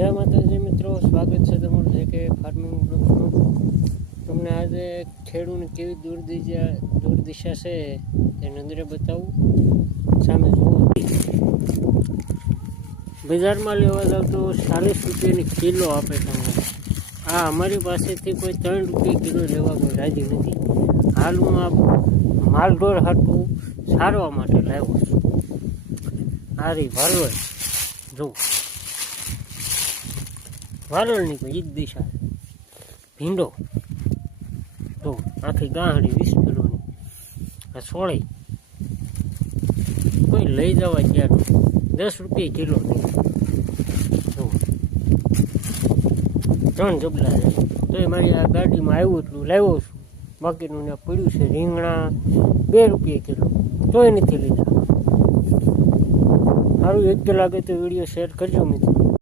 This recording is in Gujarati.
જય માતાજી મિત્રો, સ્વાગત છે તમારું જે કે ફાર્મિંગ બ્લોગમાં. તમને આજે ખેડૂતની કેવી દુર્દિશા છે તે નજરે બતાવું. સામે જુઓ, બજારમાં લેવા જાવ તો 40 રૂપિયાની કિલો આપે તમને. આ અમારી પાસેથી કોઈ 3 રૂપિયા કિલો લેવા કોઈ રાજી નથી. હાલ હું આ માલઢોર હાટું સારવા માટે લાવ્યો છું. આ રહી વાલોળ, જો વાલોળની કોઈ એક દિશા, ભીંડો જો આખી ગાંહડી 20 કિલોની. આ સોળી કોઈ લઈ જવા ત્યાં 10 રૂપિયા કિલો નહીં. જો 3 જબલા છે. તો એ મારી આ ગાડીમાં આવ્યું એટલું લાવ્યો છું. બાકીનું ને પડ્યું છે રીંગણા 2 રૂપિયા કિલો, તોય નથી લીધા. સારું યોગ્ય લાગે તો વિડીયો શેર કરજો મિત્રો.